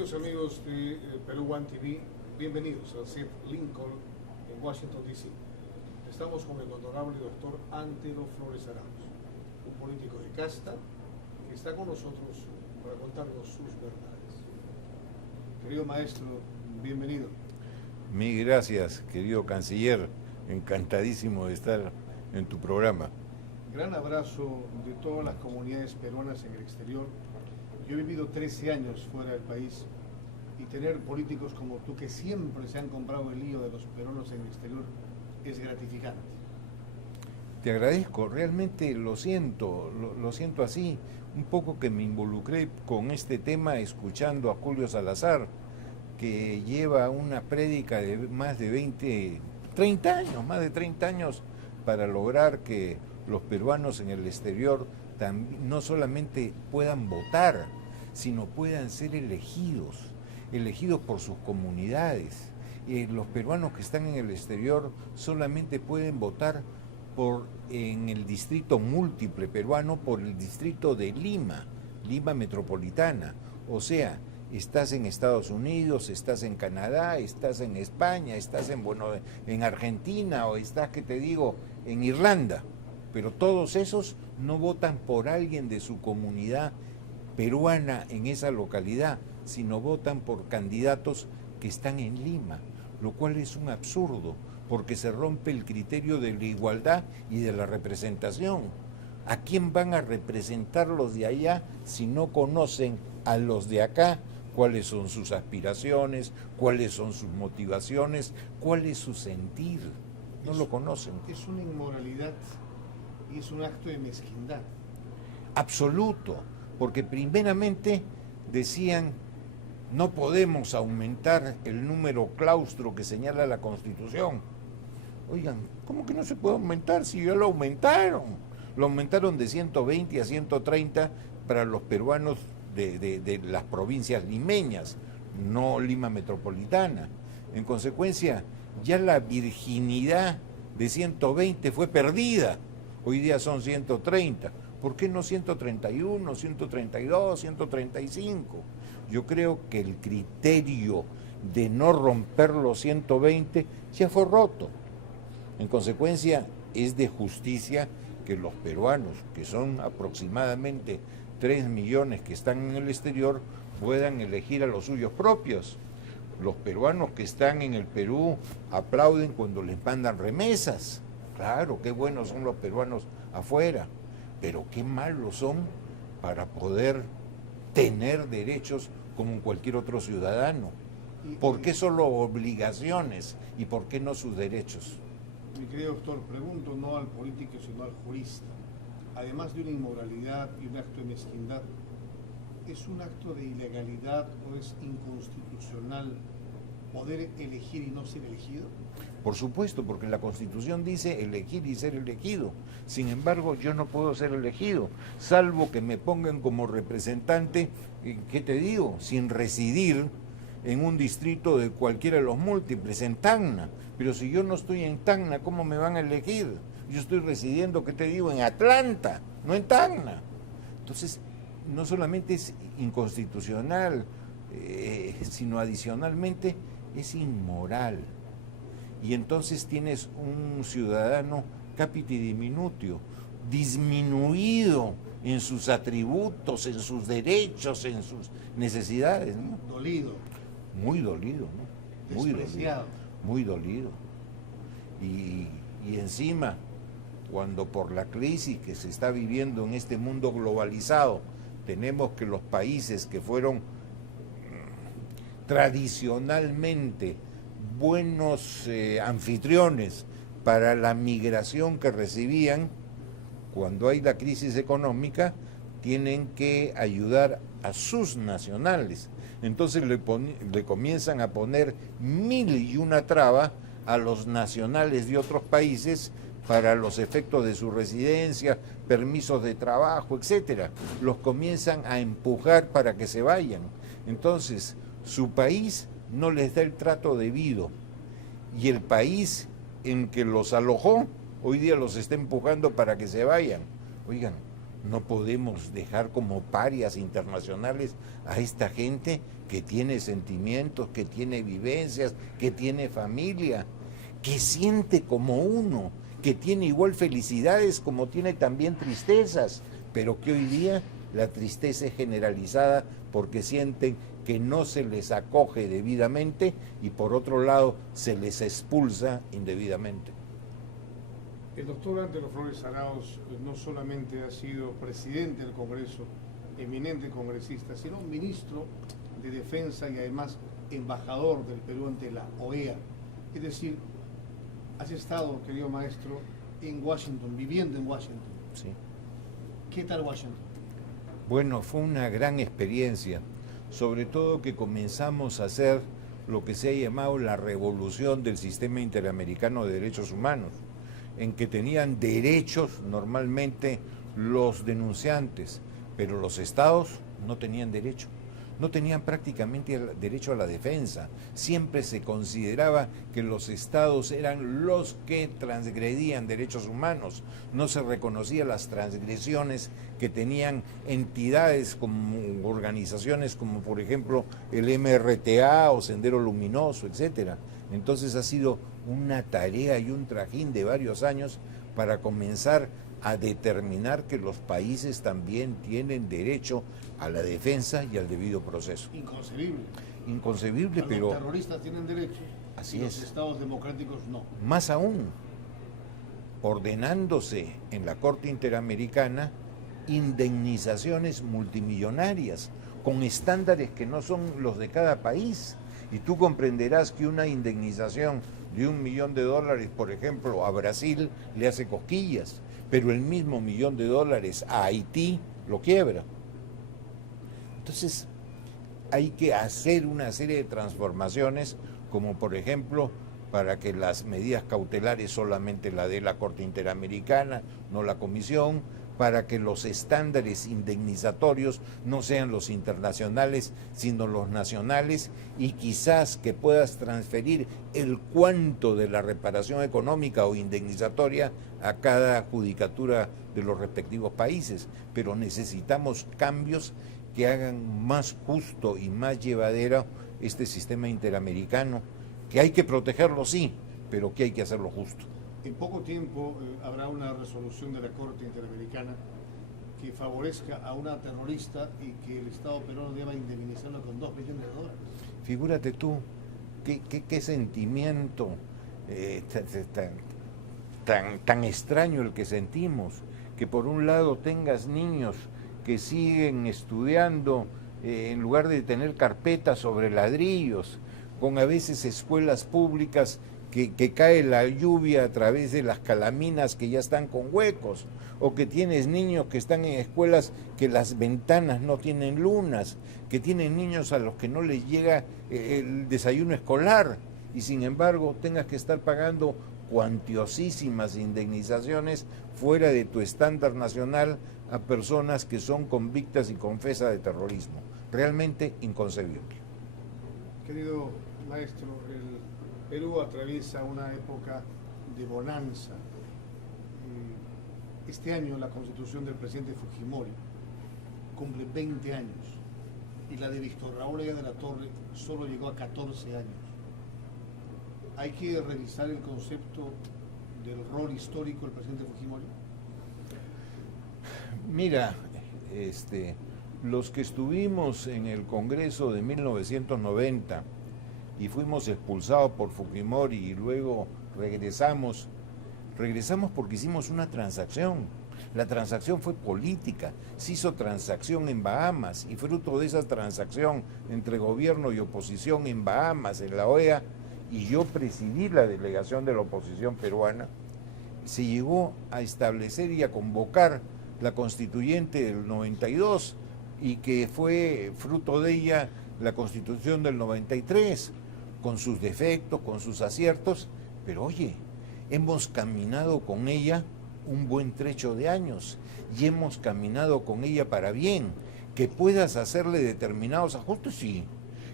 Queridos amigos de Perú One TV, bienvenidos al CEP Lincoln en Washington, D.C. Estamos con el honorable doctor Antero Flores Arauz, un político de casta que está con nosotros para contarnos sus verdades. Querido maestro, bienvenido. Mil gracias, querido canciller. Encantadísimo de estar en tu programa. Gran abrazo de todas las comunidades peruanas en el exterior. Yo he vivido 13 años fuera del país y tener políticos como tú que siempre se han comprado el lío de los peruanos en el exterior es gratificante. Te agradezco, realmente lo siento así. Un poco que me involucré con este tema escuchando a Julio Salazar, que lleva una prédica de más de 30 años para lograr que los peruanos en el exterior no solamente puedan votar, sino puedan ser elegidos por sus comunidades. Los peruanos que están en el exterior solamente pueden votar en el distrito múltiple peruano, por el distrito de Lima metropolitana. O sea, estás en Estados Unidos, estás en Canadá, estás en España, estás en Argentina, o estás, en Irlanda. Pero todos esos no votan por alguien de su comunidad peruana en esa localidad, sino votan por candidatos que están en Lima, lo cual es un absurdo, porque se rompe el criterio de la igualdad y de la representación. ¿A quién van a representar los de allá si no conocen a los de acá? ¿Cuáles son sus aspiraciones? ¿Cuáles son sus motivaciones? ¿Cuál es su sentir? No lo conocen. Es una inmoralidad y es un acto de mezquindad. Absoluto, porque primeramente decían, no podemos aumentar el número claustro que señala la Constitución. Oigan, ¿cómo que no se puede aumentar si ya lo aumentaron? Lo aumentaron de 120 a 130 para los peruanos de las provincias limeñas, no Lima metropolitana. En consecuencia, ya la virginidad de 120 fue perdida. Hoy día son 130. ¿Por qué no 131, 132, 135? Yo creo que el criterio de no romper los 120 ya fue roto. En consecuencia, es de justicia que los peruanos, que son aproximadamente 3 millones que están en el exterior, puedan elegir a los suyos propios. Los peruanos que están en el Perú aplauden cuando les mandan remesas. Claro, qué buenos son los peruanos afuera, pero qué malos son para poder tener derechos como cualquier otro ciudadano. ¿Por qué solo obligaciones y por qué no sus derechos? Mi querido doctor, pregunto no al político sino al jurista. Además de una inmoralidad y un acto de mezquindad, ¿es un acto de ilegalidad o es inconstitucional poder elegir y no ser elegido? Por supuesto, porque la Constitución dice elegir y ser elegido. Sin embargo, yo no puedo ser elegido, salvo que me pongan como representante, ¿qué te digo?, sin residir en un distrito de cualquiera de los múltiples, en Tacna. Pero si yo no estoy en Tacna, ¿cómo me van a elegir? Yo estoy residiendo, ¿qué te digo?, en Atlanta, no en Tacna. Entonces, no solamente es inconstitucional, sino adicionalmente es inmoral. Y entonces tienes un ciudadano capiti diminutio, disminuido en sus atributos, en sus derechos, en sus necesidades, ¿no? Dolido. Muy dolido, ¿no? Despreciado. Muy dolido. Y encima, cuando por la crisis que se está viviendo en este mundo globalizado, tenemos que los países que fueron tradicionalmente buenos anfitriones para la migración que recibían, cuando hay la crisis económica, tienen que ayudar a sus nacionales. Entonces le comienzan a poner 1001 traba a los nacionales de otros países para los efectos de su residencia, permisos de trabajo, etcétera. Los comienzan a empujar para que se vayan. Entonces, su país no les da el trato debido, y el país en que los alojó hoy día los está empujando para que se vayan. Oigan, No podemos dejar como parias internacionales a esta gente que tiene sentimientos, que tiene vivencias, que tiene familia, que siente como uno, que tiene igual felicidades como tiene también tristezas, pero que hoy día la tristeza es generalizada porque sienten que no se les acoge debidamente y por otro lado se les expulsa indebidamente. El doctor Antero Flores Arauz no solamente ha sido presidente del Congreso, eminente congresista, sino ministro de Defensa y además embajador del Perú ante la OEA. Es decir, has estado, querido maestro, en Washington, viviendo en Washington. Sí. ¿Qué tal Washington? Bueno, fue una gran experiencia, sobre todo que comenzamos a hacer lo que se ha llamado la revolución del sistema interamericano de derechos humanos, en que tenían derechos normalmente los denunciantes, pero los estados no tenían derecho. No tenían prácticamente derecho a la defensa. Siempre se consideraba que los estados eran los que transgredían derechos humanos. No se reconocía las transgresiones que tenían entidades como organizaciones como por ejemplo el MRTA o Sendero Luminoso, etcétera. Entonces ha sido una tarea y un trajín de varios años para comenzar a determinar que los países también tienen derecho a la defensa y al debido proceso. Inconcebible. Inconcebible, pero... Los terroristas tienen derechos así y es. Los estados democráticos no. Más aún, ordenándose en la Corte Interamericana indemnizaciones multimillonarias con estándares que no son los de cada país. Y tú comprenderás que una indemnización de $1 millón, por ejemplo, a Brasil le hace cosquillas, pero el mismo $1 millón a Haití lo quiebra. Entonces, hay que hacer una serie de transformaciones, como por ejemplo, para que las medidas cautelares solamente la dé la Corte Interamericana, no la Comisión, para que los estándares indemnizatorios no sean los internacionales, sino los nacionales, y quizás que puedas transferir el cuánto de la reparación económica o indemnizatoria a cada judicatura de los respectivos países. Pero necesitamos cambios que hagan más justo y más llevadero este sistema interamericano, que hay que protegerlo, sí, pero que hay que hacerlo justo. En poco tiempo habrá una resolución de la Corte Interamericana que favorezca a una terrorista y que el Estado peruano deba indemnizarla con $2 millones. Figúrate tú, qué sentimiento tan extraño el que sentimos, que por un lado tengas niños que siguen estudiando en lugar de tener carpetas sobre ladrillos, con a veces escuelas públicas que cae la lluvia a través de las calaminas que ya están con huecos, o que tienes niños que están en escuelas que las ventanas no tienen lunas, que tienen niños a los que no les llega el desayuno escolar, y sin embargo tengas que estar pagando cuantiosísimas indemnizaciones fuera de tu estándar nacional a personas que son convictas y confesas de terrorismo. Realmente inconcebible. Querido maestro, el Perú atraviesa una época de bonanza. Este año la constitución del presidente Fujimori cumple 20 años y la de Víctor Raúl Leguía de la Torre solo llegó a 14 años. ¿Hay que revisar el concepto del rol histórico del presidente Fujimori? Mira, los que estuvimos en el Congreso de 1990 y fuimos expulsados por Fujimori y luego regresamos porque hicimos una transacción. La transacción fue política, se hizo transacción en Bahamas y fruto de esa transacción entre gobierno y oposición en Bahamas, en la OEA, y yo presidí la delegación de la oposición peruana, se llegó a establecer y a convocar la constituyente del 92 y que fue fruto de ella la constitución del 93, con sus defectos, con sus aciertos, pero oye, hemos caminado con ella un buen trecho de años y hemos caminado con ella para bien. Que puedas hacerle determinados ajustes, sí.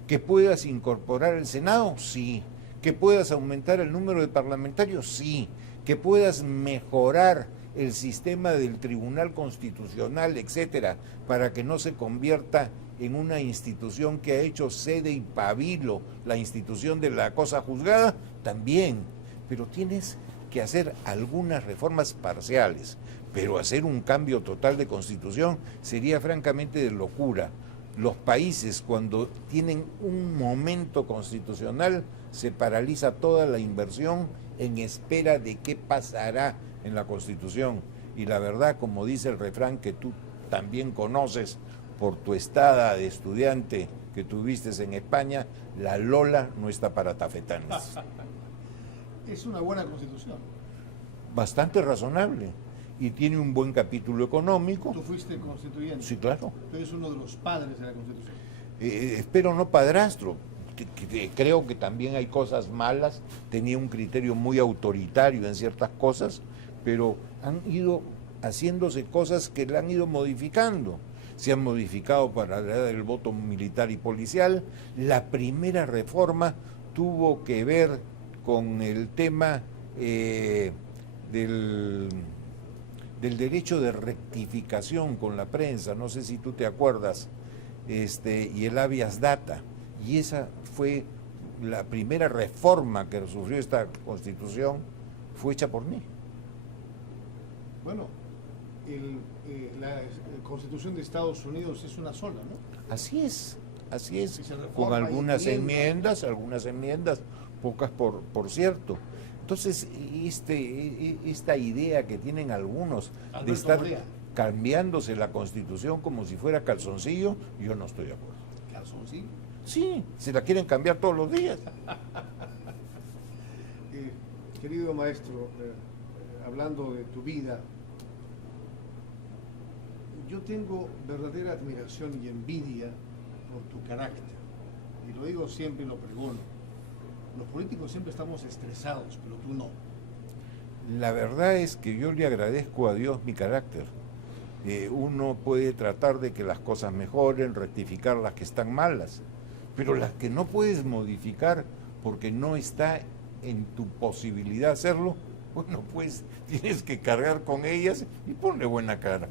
Que puedas incorporar el Senado, sí. Que puedas aumentar el número de parlamentarios, sí. Que puedas mejorar el sistema del Tribunal Constitucional, etcétera, para que no se convierta en una institución que ha hecho sede y pabilo, la institución de la cosa juzgada, también, pero tienes que hacer algunas reformas parciales, pero hacer un cambio total de constitución sería francamente de locura. Los países, cuando tienen un momento constitucional, se paraliza toda la inversión en espera de qué pasará en la Constitución. Y la verdad, como dice el refrán que tú también conoces por tu estada de estudiante que tuviste en España, la Lola no está para tafetanes. Es una buena constitución. Bastante razonable. Y tiene un buen capítulo económico. ¿Tú fuiste constituyente? Sí, claro. Tú eres uno de los padres de la Constitución. Espero no padrastro. Creo que también hay cosas malas. Tenía un criterio muy autoritario en ciertas cosas, pero han ido haciéndose cosas que la han ido modificando. Se han modificado para la edad del voto militar y policial. La primera reforma tuvo que ver con el tema del derecho de rectificación con la prensa, no sé si tú te acuerdas, y el habeas data, y esa fue la primera reforma que sufrió esta Constitución, fue hecha por mí. Bueno, la Constitución de Estados Unidos es una sola, ¿no? Así es, con algunas enmiendas, pocas por cierto. Entonces, esta idea que tienen algunos de estar cambiándose la Constitución como si fuera calzoncillo, yo no estoy de acuerdo. ¿Calzoncillo? Sí, se la quieren cambiar todos los días. Querido maestro, hablando de tu vida, yo tengo verdadera admiración y envidia por tu carácter. Y lo digo siempre y lo pregono. Los políticos siempre estamos estresados, pero tú no. La verdad es que yo le agradezco a Dios mi carácter. Uno puede tratar de que las cosas mejoren, rectificar las que están malas, pero las que no puedes modificar porque no está en tu posibilidad hacerlo, bueno, pues tienes que cargar con ellas y ponle buena cara.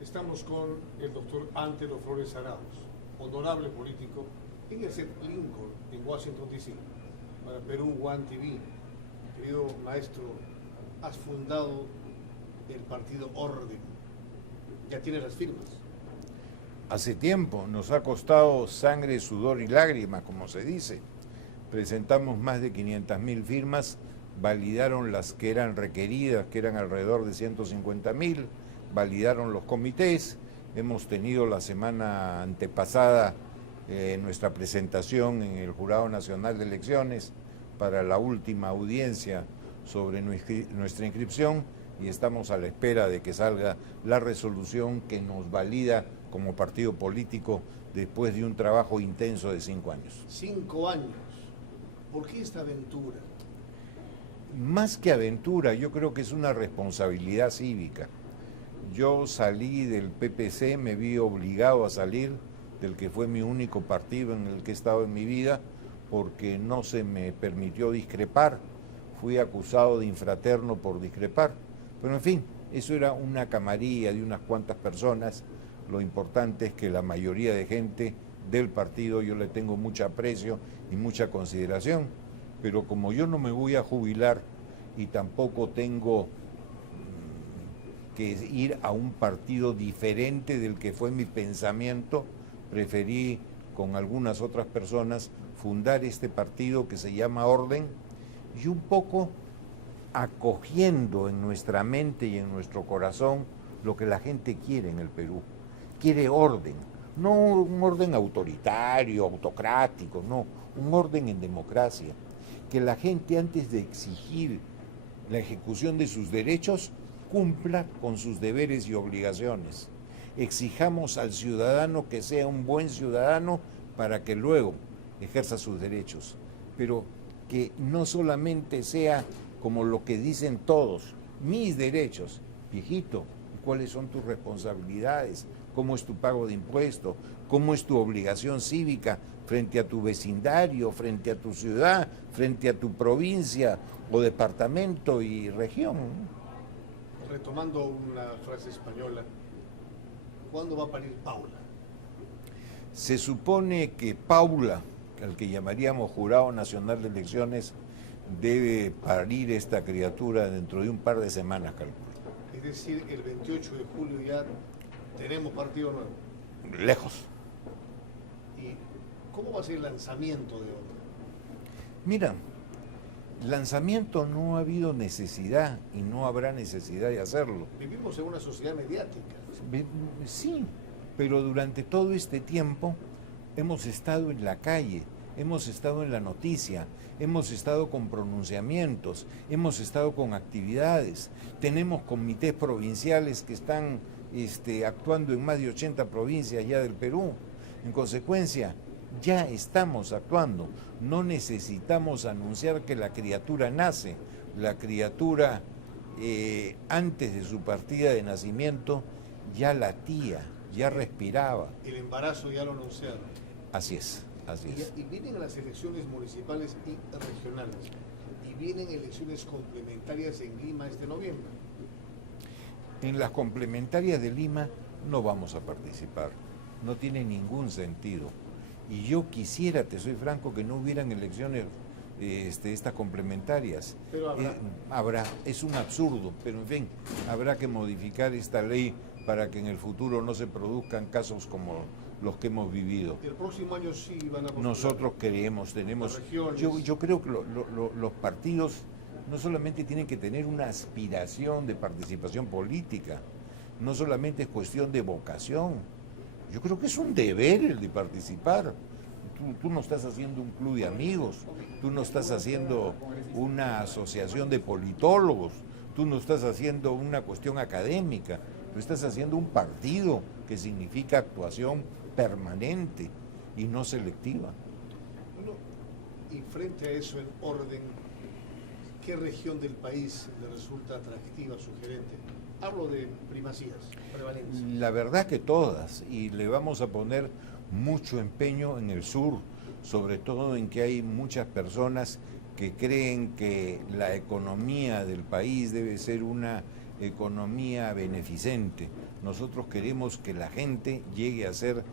Estamos con el doctor Antero Flores Arauz, honorable político en el set Lincoln, en Washington, D.C., para Perú One TV. Querido maestro, has fundado el partido Orden. Ya tienes las firmas. Hace tiempo, nos ha costado sangre, sudor y lágrimas, como se dice. Presentamos más de 500.000 firmas, validaron las que eran requeridas, que eran alrededor de 150.000, validaron los comités. Hemos tenido la semana antepasada nuestra presentación en el Jurado Nacional de Elecciones para la última audiencia sobre nuestra inscripción y estamos a la espera de que salga la resolución que nos valida como partido político después de un trabajo intenso de 5 años. 5 años. ¿Por qué esta aventura? Más que aventura, yo creo que es una responsabilidad cívica. Yo salí del PPC, me vi obligado a salir del que fue mi único partido en el que he estado en mi vida, porque no se me permitió discrepar, fui acusado de infraterno por discrepar, pero en fin, eso era una camarilla de unas cuantas personas. Lo importante es que la mayoría de gente del partido yo le tengo mucho aprecio y mucha consideración, pero como yo no me voy a jubilar y tampoco tengo que ir a un partido diferente del que fue mi pensamiento, preferí con algunas otras personas fundar este partido que se llama Orden y un poco acogiendo en nuestra mente y en nuestro corazón lo que la gente quiere en el Perú. Quiere orden, no un orden autoritario, autocrático, no, un orden en democracia. Que la gente antes de exigir la ejecución de sus derechos cumpla con sus deberes y obligaciones. Exijamos al ciudadano que sea un buen ciudadano para que luego ejerza sus derechos, pero que no solamente sea como lo que dicen todos, mis derechos. Viejito, ¿cuáles son tus responsabilidades? ¿Cómo es tu pago de impuestos? ¿Cómo es tu obligación cívica frente a tu vecindario, frente a tu ciudad, frente a tu provincia o departamento y región? retomando una frase española, ¿cuándo va a parir Paula? Se supone que Paula, al que llamaríamos Jurado Nacional de Elecciones, debe parir esta criatura dentro de un par de semanas, calculo. Es decir, el 28 de julio ya tenemos partido nuevo. Lejos. ¿Y cómo va a ser el lanzamiento de Orden? Mira, lanzamiento no ha habido necesidad y no habrá necesidad de hacerlo. Vivimos en una sociedad mediática. Sí, pero durante todo este tiempo hemos estado en la calle, hemos estado en la noticia, hemos estado con pronunciamientos, hemos estado con actividades, tenemos comités provinciales que están actuando en más de 80 provincias ya del Perú. En consecuencia, ya estamos actuando, no necesitamos anunciar que la criatura nace. La criatura, antes de su partida de nacimiento, ya latía, ya respiraba. El embarazo ya lo anunciaron. Así es, así es. Y vienen las elecciones municipales y regionales. Y vienen elecciones complementarias en Lima este noviembre. En las complementarias de Lima no vamos a participar. No tiene ningún sentido. Y yo quisiera, te soy franco, que no hubieran elecciones estas complementarias. Pero habrá, es un absurdo, pero en fin, habrá que modificar esta ley para que en el futuro no se produzcan casos como los que hemos vivido. El próximo año sí van a postular. Nosotros tenemos, yo creo que los partidos no solamente tienen que tener una aspiración de participación política, no solamente es cuestión de vocación, yo creo que es un deber el de participar. Tú no estás haciendo un club de amigos, tú no estás haciendo una asociación de politólogos, tú no estás haciendo una cuestión académica, tú estás haciendo un partido que significa actuación permanente y no selectiva. Bueno, y frente a eso, en Orden, ¿qué región del país le resulta atractiva, sugerente? Hablo de primacías, prevalencia. La verdad que todas, y le vamos a poner mucho empeño en el sur, sobre todo en que hay muchas personas que creen que la economía del país debe ser una economía beneficente. Nosotros queremos que la gente llegue a ser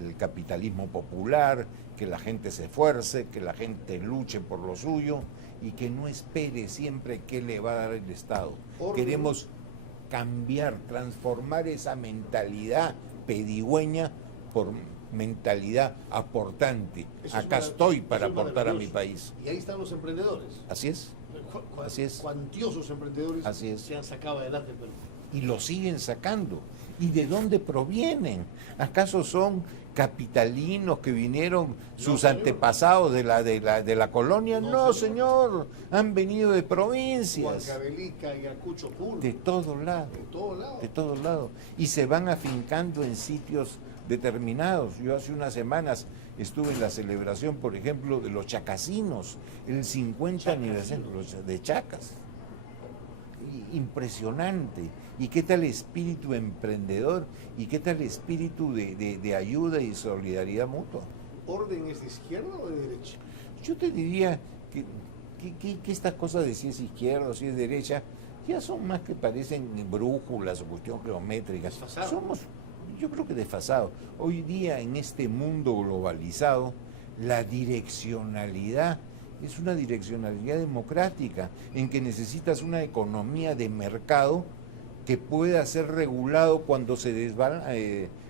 el capitalismo popular, que la gente se esfuerce, que la gente luche por lo suyo y que no espere siempre qué le va a dar el Estado. Queremos cambiar, transformar esa mentalidad pedigüeña por mentalidad aportante. Acá estoy para aportar a mi país. Y ahí están los emprendedores. Así es. Así es. Cuantiosos emprendedores se han sacado adelante, pero... Y lo siguen sacando. ¿Y de dónde provienen? ¿Acaso son capitalinos que vinieron sus antepasados de la colonia? No, señor. Han venido de provincias. Huancavelica y Ayacucho Puro. De todos lados. De todos lados. Y se van afincando en sitios determinados. Yo hace unas semanas estuve en la celebración, por ejemplo, de los chacasinos, el 50 aniversario de Chacas. Impresionante. ¿Y qué tal espíritu emprendedor? ¿Y qué tal espíritu de ayuda y solidaridad mutua? ¿Orden es de izquierda o de derecha? Yo te diría que estas cosas de si es izquierda o si es derecha ya son más que parecen brújulas o cuestión geométrica. Somos, yo creo que desfasados. Hoy día en este mundo globalizado, la direccionalidad es una direccionalidad democrática en que necesitas una economía de mercado que pueda ser regulado cuando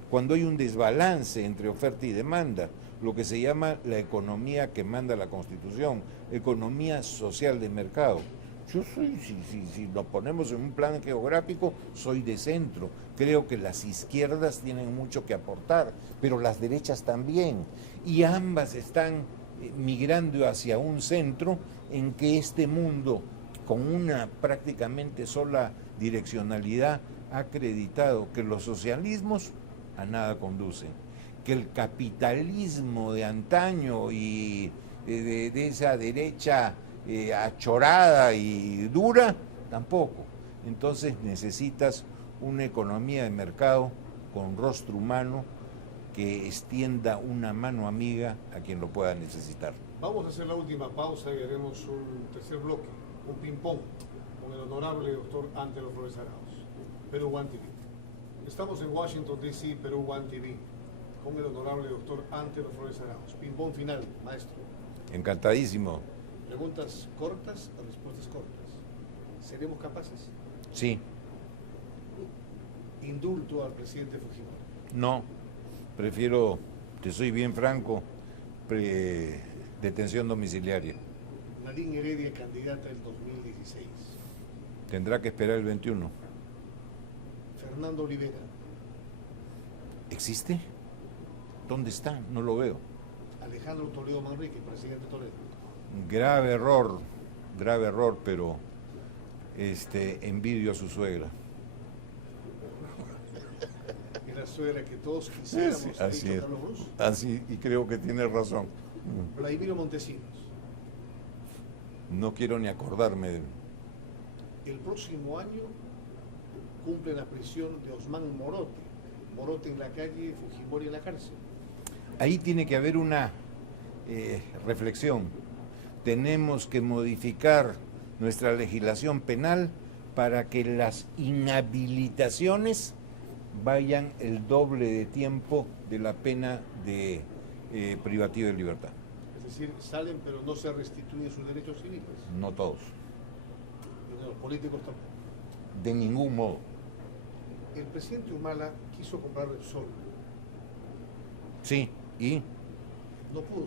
cuando hay un desbalance entre oferta y demanda, lo que se llama la economía que manda la Constitución, economía social de mercado. Yo soy, si nos ponemos en un plan geográfico, soy de centro. Creo que las izquierdas tienen mucho que aportar, pero las derechas también. Y ambas están migrando hacia un centro en que este mundo, con una prácticamente sola direccionalidad, ha acreditado que los socialismos a nada conducen, que el capitalismo de antaño y de esa derecha achorada y dura, tampoco. Entonces necesitas una economía de mercado con rostro humano que extienda una mano amiga a quien lo pueda necesitar. Vamos a hacer la última pausa y haremos un tercer bloque, un ping-pong, con el honorable doctor Ángelo Flores Arauz. Perú One TV. Estamos en Washington, D.C., Perú One TV, con el honorable doctor Antero Flores Arauz. Ping-pong final, maestro. Encantadísimo. Preguntas cortas o respuestas cortas. ¿Seremos capaces? Sí. Indulto al presidente Fujimori. No. Prefiero, te soy bien franco, detención domiciliaria. Nadine Heredia, candidata del 2016. Tendrá que esperar el 21. Fernando Olivera. ¿Existe? ¿Dónde está? No lo veo. Alejandro Toledo Manrique, presidente Toledo. Grave error, pero envidio a su suegra. Y la suegra que todos quisiéramos. Sí, así es. Carlos Ruz. Así, y creo que tiene razón. Vladimiro Montesinos. No quiero ni acordarme de él. El próximo año cumple la prisión de Osman Morote. Morote en la calle, Fujimori en la cárcel. Ahí tiene que haber una reflexión. Tenemos que modificar nuestra legislación penal para que las inhabilitaciones vayan el doble de tiempo de la pena de privativa de libertad. Es decir, salen pero no se restituyen sus derechos civiles. No todos. Y los políticos tampoco. De ningún modo. El presidente Humala quiso comprar Repsol. Sí, y No pudo.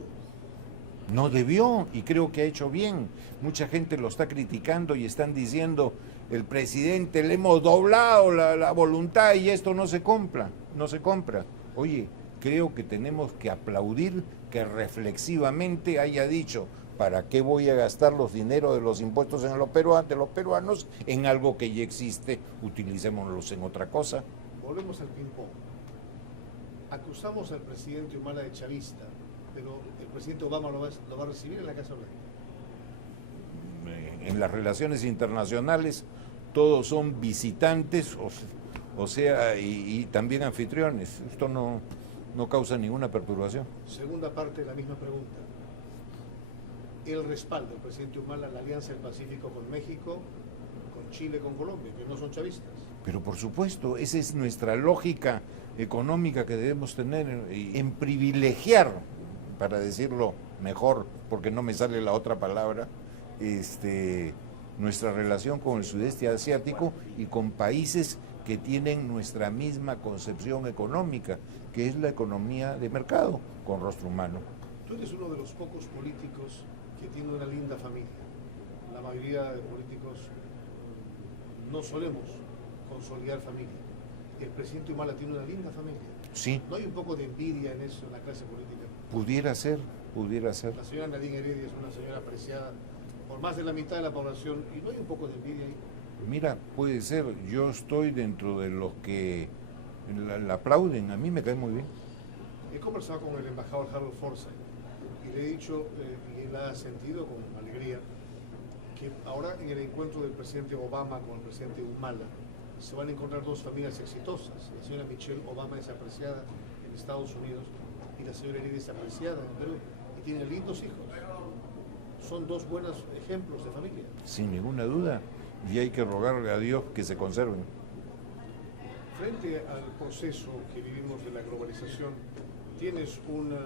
no debió, y creo que ha hecho bien. Mucha gente lo está criticando y están diciendo, el presidente le hemos doblado la voluntad y esto no se compra. Oye, creo que tenemos que aplaudir que reflexivamente haya dicho, ¿para qué voy a gastar los dineros de los impuestos de los peruanos en algo que ya existe? Utilicémoslos en otra cosa. Volvemos al ping-pong. Acusamos al presidente Humala de chavista, pero el presidente Obama lo va a recibir en la Casa Blanca. En las relaciones internacionales todos son visitantes, o sea, y también anfitriones. Esto no causa ninguna perturbación. Segunda parte de la misma pregunta. El respaldo del presidente Humala a la Alianza del Pacífico con México, con Chile, con Colombia, que no son chavistas. Pero por supuesto, esa es nuestra lógica económica que debemos tener en privilegiar, para decirlo mejor, porque no me sale la otra palabra, nuestra relación con el sudeste asiático y con países que tienen nuestra misma concepción económica, que es la economía de mercado con rostro humano. Tú eres uno de los pocos políticos que tiene una linda familia. La mayoría de políticos no solemos consolidar familia. El presidente Humala tiene una linda familia. Sí. ¿No hay un poco de envidia en eso, en la clase política? Pudiera ser. La señora Nadine Heredia es una señora apreciada por más de la mitad de la población, y no hay un poco de envidia ahí. Mira, puede ser. Yo estoy dentro de los que la aplauden. A mí me cae muy bien. He conversado con el embajador Harold Forsyth y le he dicho, y él ha sentido con alegría, que ahora en el encuentro del presidente Obama con el presidente Humala se van a encontrar dos familias exitosas. La señora Michelle Obama es apreciada en Estados Unidos y la señora Heredia es apreciada en Perú, y tienen lindos hijos. Son dos buenos ejemplos de familia. Sin ninguna duda. Y hay que rogarle a Dios que se conserven. Frente al proceso que vivimos de la globalización, tienes una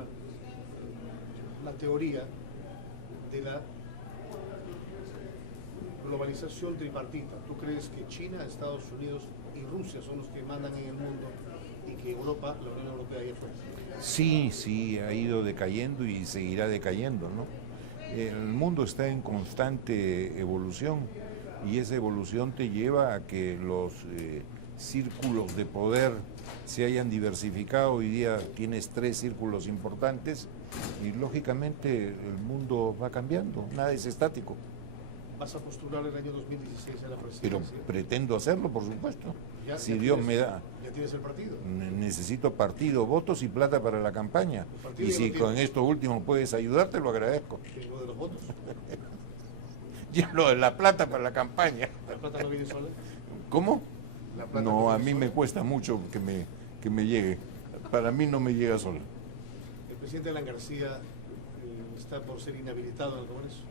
teoría de la globalización tripartita. ¿Tú crees que China, Estados Unidos y Rusia son los que mandan en el mundo y que Europa, la Unión Europea, ahí afuera? Sí, ha ido decayendo y seguirá decayendo, ¿no? El mundo está en constante evolución y esa evolución te lleva a que los círculos de poder se hayan diversificado. Hoy día tienes 3 círculos importantes y lógicamente el mundo va cambiando, nada es estático. ¿Vas a postular el año 2016 a la presidencia? Pero pretendo hacerlo, por supuesto, si ya Dios me da. ¿Ya tienes el partido? Necesito partido, votos y plata para la campaña. Y si con esto último puedes ayudar, te lo agradezco. ¿Lo de los votos? Ya lo de la plata para la campaña. ¿La plata no viene sola? ¿Cómo? ¿La plata No, a viene mí sola? me cuesta mucho que me llegue. Para mí no me llega sola. El presidente Alan García está por ser inhabilitado en el Congreso?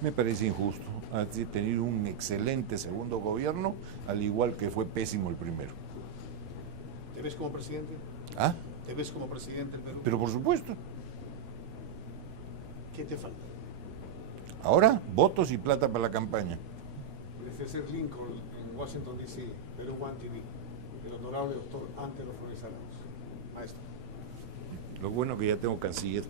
Me parece injusto. Ha tenido un excelente segundo gobierno, al igual que fue pésimo el primero. ¿Te ves como presidente? ¿Ah? ¿Te ves como presidente del Perú? Pero por supuesto. ¿Qué te falta? Ahora, votos y plata para la campaña. Desde ser Lincoln en Washington, D.C., Perú One TV, el honorable doctor Antero Flores Arauz. Maestro. Lo bueno que ya tengo canciller.